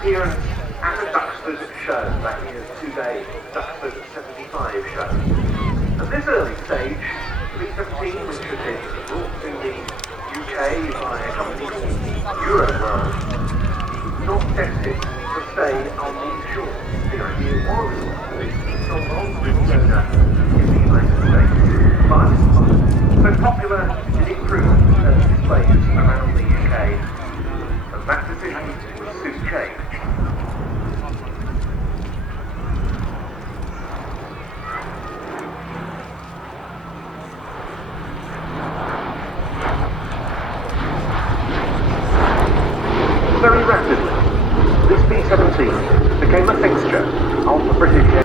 appearance at a Duxford show, that year's two-day Duxford 75 show. At this early stage, B-17, which had been brought to the UK by a company called World, was not destined to stay on these shores. The idea was that it would be sold on to its owner in the United States. But so popular did it prove at displays around the UK, and that decision was soon changed. Very rapidly, this B-17 became a fixture on the British air.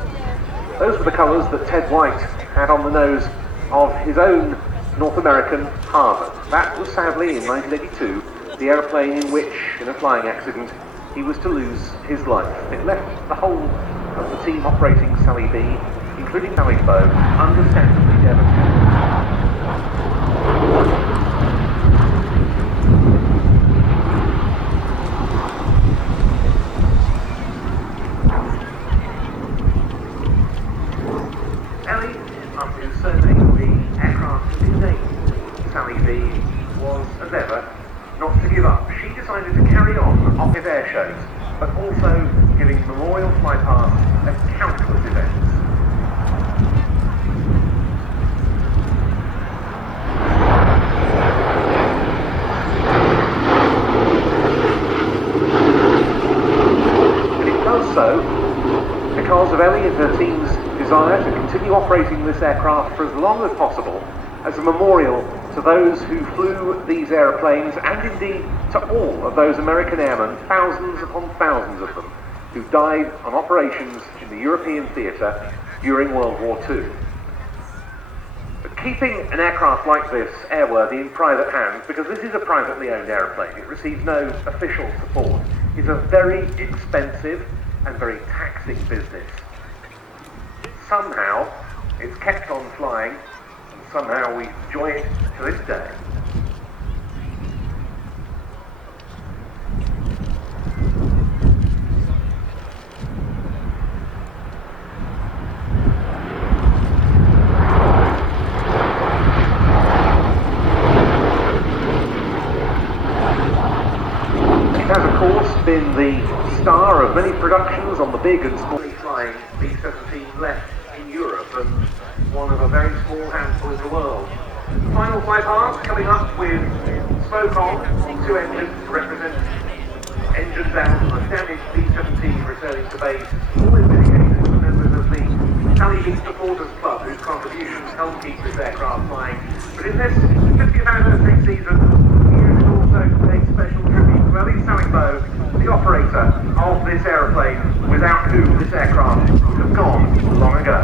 Those were the colours that Ted White had on the nose of his own North American Harvard. That was sadly in 1982 the aeroplane in which, in a flying accident, he was to lose his life. It left the whole of the team operating Sally B, including Sally Bow, understandably devastated. Whose surname the aircraft was named Sally B, was, as ever, not to give up. She decided to carry on off his air shows, but also giving memorial flypaths at countless events. And it does so because of Ellie and her team's desire to continue operating this aircraft for as long as possible as a memorial to those who flew these aeroplanes, and indeed to all of those American airmen, thousands upon thousands of them, who died on operations in the European theatre during World War II. But keeping an aircraft like this airworthy in private hands, because this is a privately owned aeroplane, it receives no official support, is a very expensive and very taxing business. Somehow, it's kept on flying, and somehow we enjoy it to this day. It has, of course, been the star of many productions on the big and small flying B-17 left in Europe, and one of a very small handful in the world. The final flypast coming up with smoke on, two engines to represent engine down on a damaged B-17 returning to base. All is dedicated to members of the Sally B Supporters Club, whose contributions help keep this aircraft flying. But in this 50th anniversary season, we should also pay special tribute to Ellie Sally Bow, the operator of this aeroplane, without whom this aircraft would have gone long ago.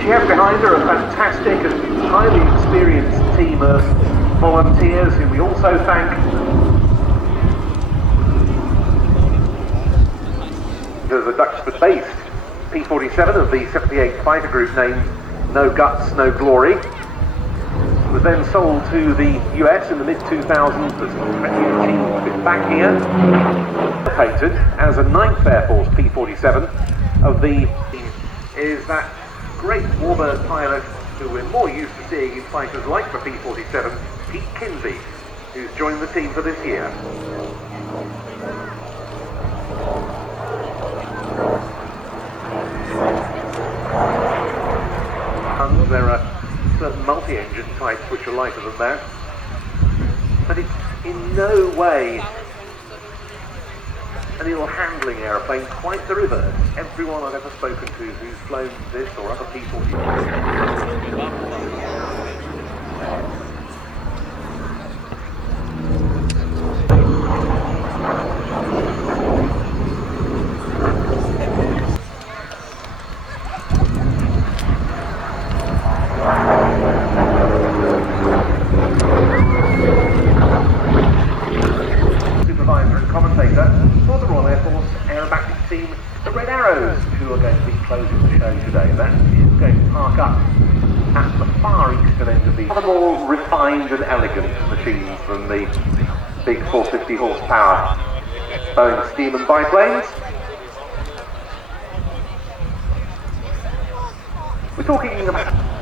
She has behind her a fantastic and highly experienced team of volunteers who we also thank. There's a Duxford-based P-47 of the 78th Fighter Group named No Guts, No Glory. It was then sold to the US in the mid-2000s as achieved back here. Painted as a 9th Air Force P-47 of the is that great warbird pilot who we're more used to seeing in fighters like the P-47, Pete Kinsey, who's joined the team for this year. There are certain multi-engine types which are lighter than that, but it's in no way an ill-handling aeroplane, quite the reverse. Everyone I've ever spoken to who's flown this or other people. Supervisor commentator for the Royal Air Force aerobatics team, the Red Arrows, who are going to be closing the show today. That is going to park up at the far eastern end of the more refined and elegant machines than the big 450 horsepower Boeing steam and biplanes. We're talking about